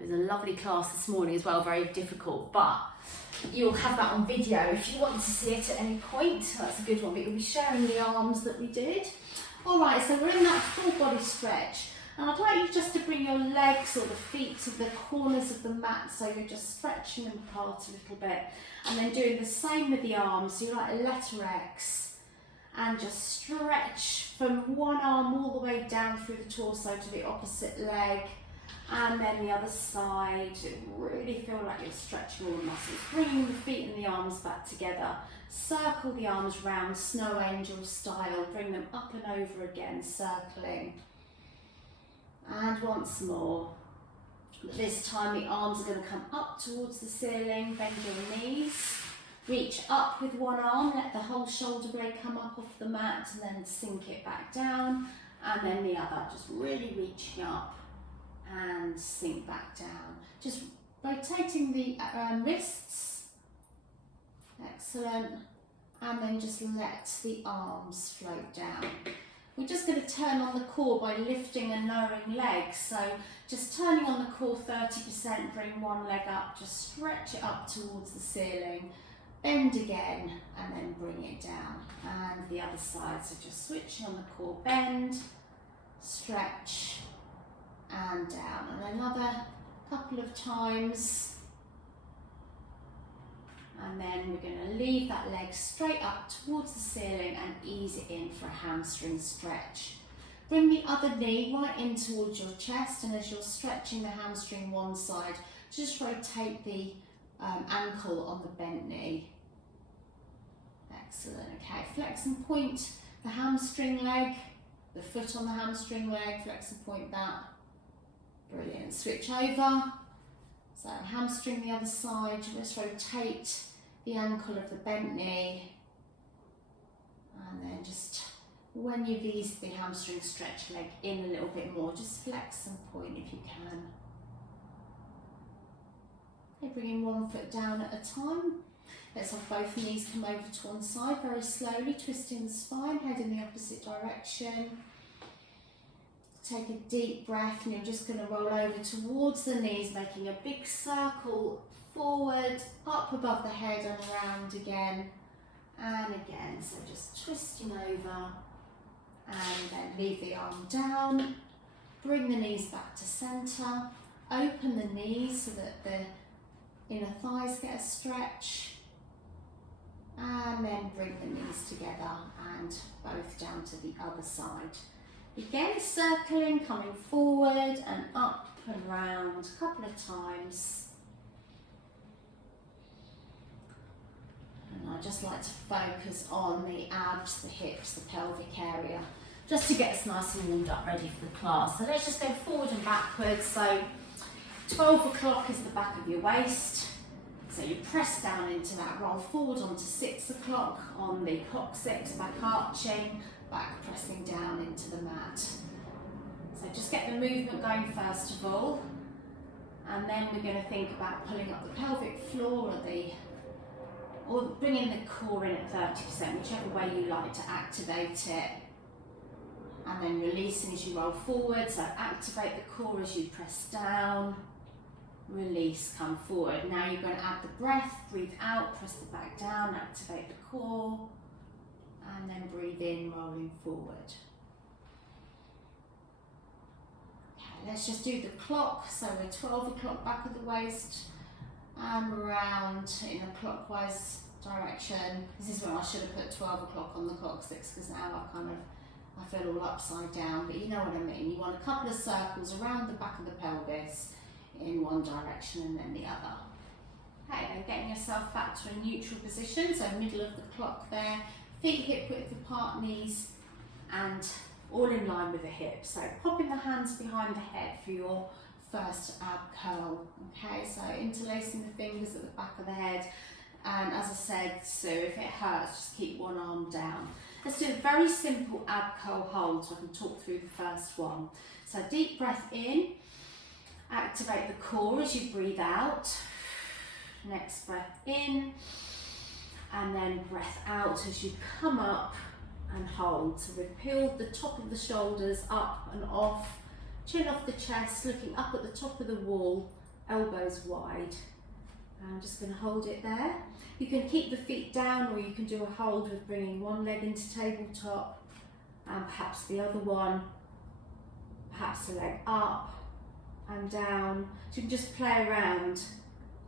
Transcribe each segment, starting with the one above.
It was a lovely class this morning as well, very difficult, but you'll have that on video if you want to see it at any point. That's a good one, but you'll be sharing the arms that we did. All right, so we're in that full body stretch. And I'd like you just to bring your legs or the feet to the corners of the mat, so you're just stretching them apart a little bit. And then doing the same with the arms, so you're like a letter X. And just stretch from one arm all the way down through the torso to the opposite leg. And then the other side, really feel like you're stretching all the muscles. Bringing the feet and the arms back together. Circle the arms round, snow angel style. Bring them up and over again, circling. And once more. This time the arms are going to come up towards the ceiling. Bend your knees. Reach up with one arm. Let the whole shoulder blade come up off the mat and then sink it back down. And then the other, just really reaching up. And sink back down. Just rotating the wrists. Excellent. And then just let the arms float down. We're just going to turn on the core by lifting and lowering legs. So just turning on the core 30%, bring one leg up, just stretch it up towards the ceiling. Bend again and then bring it down. And the other side, so just switching on the core, bend, stretch, and down, and another couple of times, and then we're going to leave that leg straight up towards the ceiling and ease it in for a hamstring stretch. Bring the other knee right in towards your chest, and as you're stretching the hamstring one side, just rotate the ankle on the bent knee. Excellent. Okay, flex and point the hamstring leg, the foot on the hamstring leg, flex and point that. Brilliant. Switch over. So hamstring the other side. Just rotate the ankle of the bent knee. And then just when you've eased the hamstring stretch leg in a little bit more, just flex and point if you can. Okay, bringing one foot down at a time. Let's have both knees come over to one side very slowly, twisting the spine, head in the opposite direction. Take a deep breath, and you're just going to roll over towards the knees, making a big circle forward, up above the head and around again and again. So just twisting over and then leave the arm down. Bring the knees back to centre. Open the knees so that the inner thighs get a stretch. And then bring the knees together and both down to the other side. Again, circling, coming forward and up and round a couple of times. And I just like to focus on the abs, the hips, the pelvic area, just to get us nice and warmed up, ready for the class. So let's just go forward and backwards. So 12 o'clock is the back of your waist. So you press down into that, roll forward onto 6 o'clock on the coccyx, back arching, back pressing down into the mat. So just get the movement going first of all, and then we're going to think about pulling up the pelvic floor or bringing the core in at 30%, whichever way you like to activate it. And then releasing as you roll forward, so activate the core as you press down, release, come forward. Now you're going to add the breath, breathe out, press the back down, activate the core, and then breathe in, rolling forward. Okay, let's just do the clock. So we're 12 o'clock back of the waist and round in a clockwise direction. This is where I should have put 12 o'clock on the coccyx, because now I feel all upside down, but you know what I mean. You want a couple of circles around the back of the pelvis in one direction and then the other. Okay, then getting yourself back to a neutral position, so middle of the clock there. Feet hip width apart, knees, and all in line with the hips. So popping the hands behind the head for your first ab curl. Okay, so interlacing the fingers at the back of the head. And as I said, so if it hurts, just keep one arm down. Let's do a very simple ab curl hold so I can talk through the first one. So deep breath in, activate the core as you breathe out. Next breath in, and then breath out as you come up and hold. So we've peeled the top of the shoulders up and off, chin off the chest, looking up at the top of the wall, elbows wide. I'm just going to hold it there. You can keep the feet down, or you can do a hold with bringing one leg into tabletop and perhaps the other one, perhaps the leg up and down. So you can just play around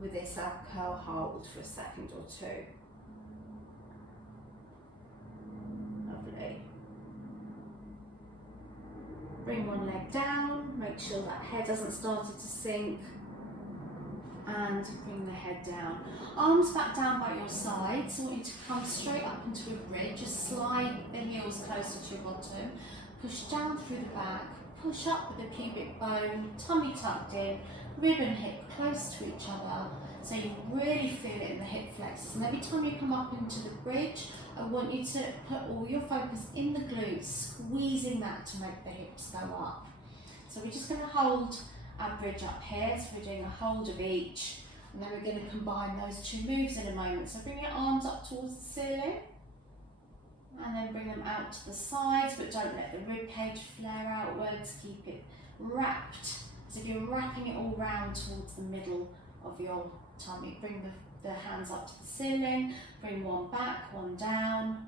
with this ab curl hold for a second or two. Lovely. Bring one leg down, make sure that head hasn't started to sink, and bring the head down. Arms back down by your sides. I want you to come straight up into a bridge. Just slide the heels closer to your bottom. Push down through the back. Push up with the pubic bone, tummy tucked in, rib and hip close to each other. So you really feel it in the hip flexors. And every time you come up into the bridge, I want you to put all your focus in the glutes, squeezing that to make the hips go up. So we're just going to hold our bridge up here. So we're doing a hold of each, and then we're going to combine those two moves in a moment. So bring your arms up towards the ceiling, and then bring them out to the sides, but don't let the rib cage flare outwards. Keep it wrapped, as if you're wrapping it all round towards the middle of your tummy. Bring the hands up to the ceiling, bring one back, one down.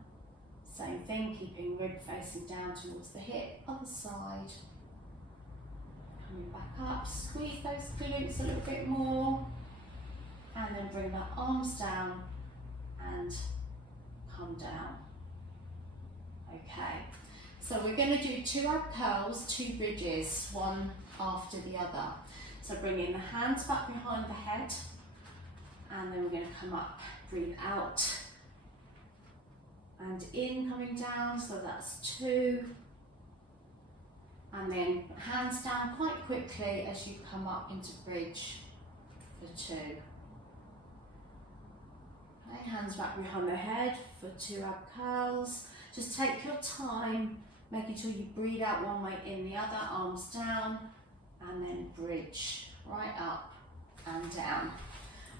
Same thing, keeping rib facing down towards the hip, other side. Coming back up, squeeze those glutes a little bit more, and then bring the arms down and come down. Okay, so we're going to do 2 ab curls, 2 bridges, one after the other. So bring in the hands back behind the head, and then we're going to come up, breathe out and in, coming down, so that's 2. And then hands down quite quickly as you come up into bridge for 2. Okay, hands back behind the head for 2 ab curls. Just take your time, making sure you breathe out one way in, the other, arms down, and then bridge right up and down.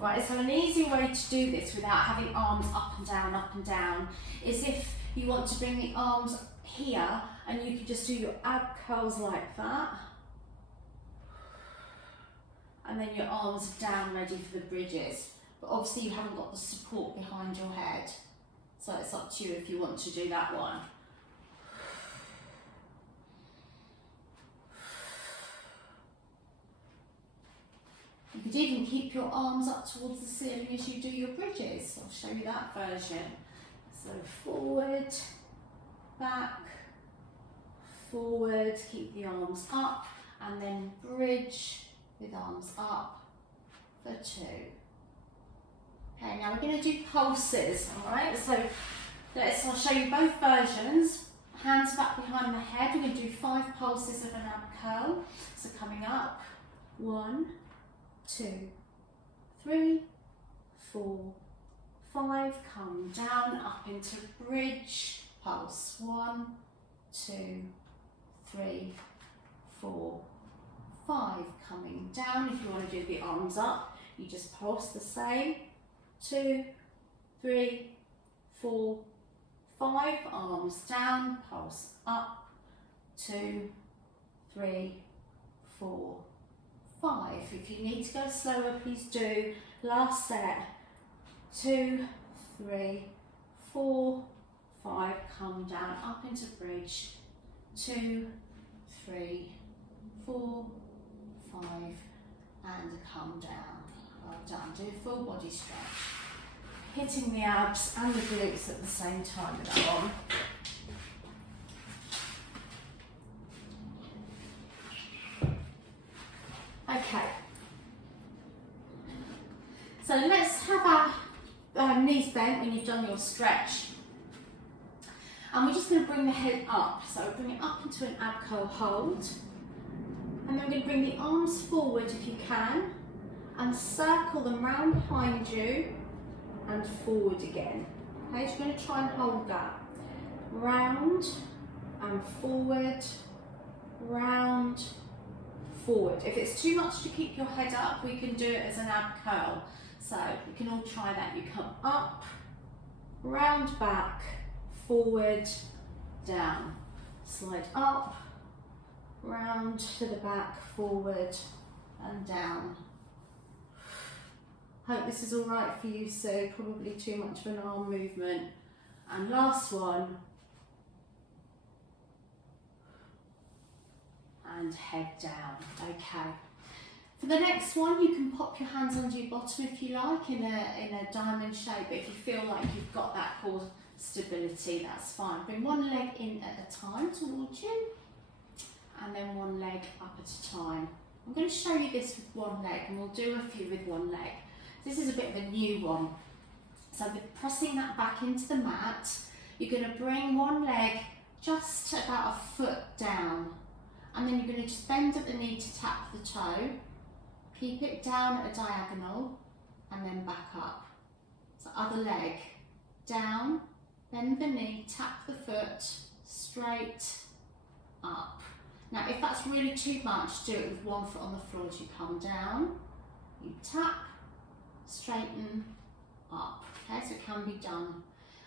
Right, so an easy way to do this without having arms up and down is if you want to bring the arms here, and you can just do your ab curls like that, and then your arms down ready for the bridges. But obviously you haven't got the support behind your head, so it's up to you if you want to do that one. You could even keep your arms up towards the ceiling as you do your bridges. I'll show you that version. So forward, back, forward, keep the arms up, and then bridge with arms up for 2. Okay, now we're going to do pulses, alright? So I'll show you both versions. Hands back behind the head. We're going to do 5 pulses of an ab curl. So coming up, 1, 2, 3, 4, 5. Come down, up into bridge. Pulse 1, 2, 3, 4, 5. Coming down. If you want to do the arms up, you just pulse the same. 2, 3, 4, 5. Arms down. Pulse up. 2, 3, 4, 5. If you need to go slower, please do. Last set. 2, 3, 4, 5. Come down, up into bridge. 2, 3, 4, 5, and come down. Well done. Do a full body stretch. Hitting the abs and the glutes at the same time with that one. Okay. So let's have our knees bent when you've done your stretch. And we're just going to bring the head up. So bring it up into an ab curl hold. And then we're going to bring the arms forward if you can, and circle them round behind you and forward again. Okay, so you're going to try and hold that. Round and forward, round, forward. If it's too much to keep your head up, we can do it as an ab curl. So we can all try that. You come up, round back, forward, down. Slide up, round to the back, forward and down, Hope this is all right for you, Sue. Probably too much of an arm movement. And last one. And head down. Okay. For the next one, you can pop your hands under your bottom if you like, in a diamond shape. But if you feel like you've got that core stability, that's fine. Bring one leg in at a time towards you, and then one leg up at a time. I'm going to show you this with one leg, and we'll do a few with one leg. This is a bit of a new one. So with pressing that back into the mat, you're going to bring one leg just about a foot down, and then you're going to just bend at the knee to tap the toe. Keep it down at a diagonal, and then back up. So other leg, down, bend the knee, tap the foot, straight, up. Now if that's really too much, do it with one foot on the floor as you come down. You tap, straighten, up. Okay, so it can be done.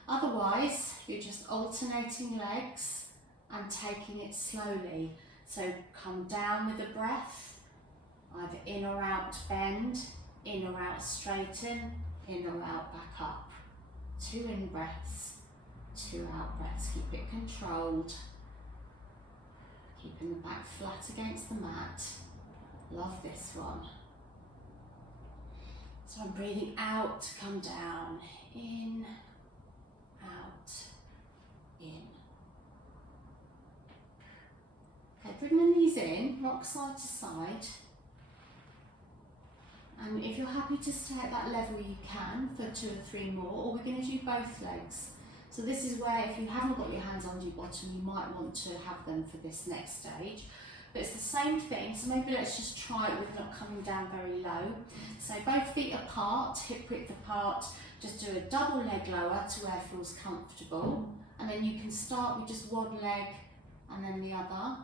Otherwise, you're just alternating legs and taking it slowly. So come down with a breath, either in or out bend, in or out straighten, in or out back up. 2 in breaths, 2 out breaths. Keep it controlled. Keeping the back flat against the mat. Love this one. So I'm breathing out to come down. In, out, in. Okay, bring the knees in, rock side to side. And if you're happy to stay at that level, you can for 2 or 3 more, or we're going to do both legs. So this is where, if you haven't got your hands under your bottom, you might want to have them for this next stage. But it's the same thing, so maybe let's just try it with not coming down very low. So both feet apart, hip width apart, just do a double leg lower to where it feels comfortable. And then you can start with just one leg and then the other.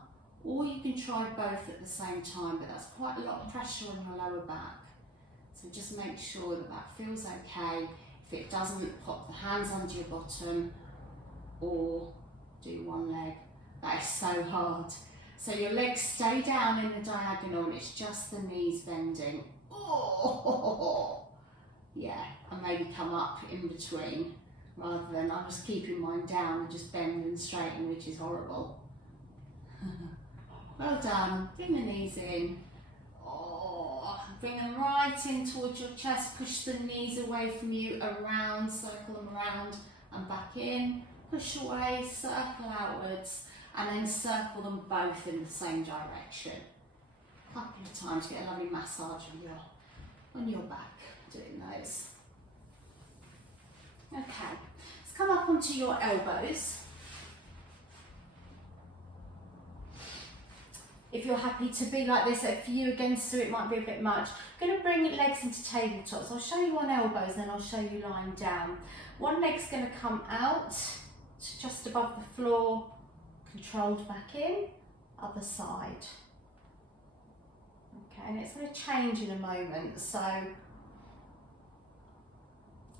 Or you can try both at the same time, but that's quite a lot of pressure on your lower back. So just make sure that that feels okay. If it doesn't, pop the hands under your bottom or do one leg. That is so hard. So your legs stay down in the diagonal and it's just the knees bending. Oh, yeah, and maybe come up in between rather than I'm just keeping mine down and just bend and straighten, which is horrible. Well done. Bring the knees in. Oh, bring them right in towards your chest. Push the knees away from you, around, circle them around and back in. Push away, circle outwards, and then circle them both in the same direction. A couple of times, get a lovely massage on your back doing those. Okay, let's come up onto your elbows. If you're happy to be like this, for you again, Sue, it might be a bit much. I'm going to bring legs into tabletops. I'll show you on elbows, then I'll show you lying down. One leg's going to come out to just above the floor, controlled back in, other side. Okay, and it's going to change in a moment, so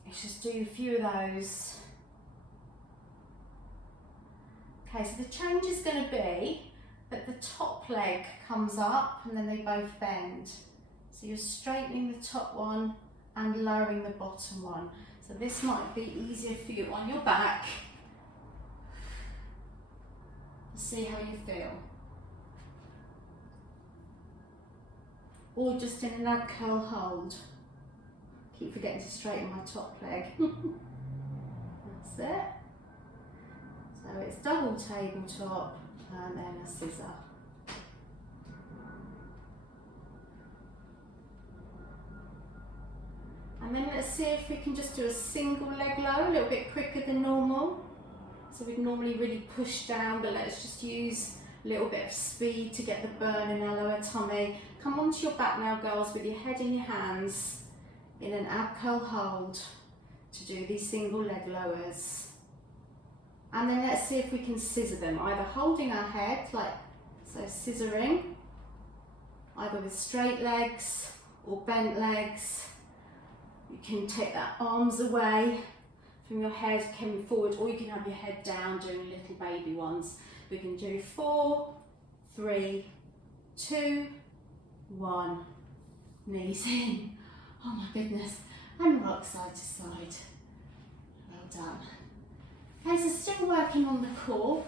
let's just do a few of those. Okay, so the change is going to be that the top leg comes up and then they both bend. So you're straightening the top one and lowering the bottom one. So this might be easier for you on your back. See how you feel. Or just in an ab curl hold. Keep forgetting to straighten my top leg. That's it. So it's double tabletop and then a scissor. And then let's see if we can just do a single leg low, a little bit quicker than normal. So we'd normally really push down, but let's just use a little bit of speed to get the burn in our lower tummy. Come onto your back now, girls, with your head in your hands in an ab curl hold to do these single leg lowers. And then let's see if we can scissor them, either holding our head, like so, scissoring, either with straight legs or bent legs. You can take that arms away from your head, coming forward, or you can have your head down doing little baby ones. We can do 4, 3, 2, 1, knees in. Oh my goodness. And rock side to side. Well done. Okay, so still working on the core.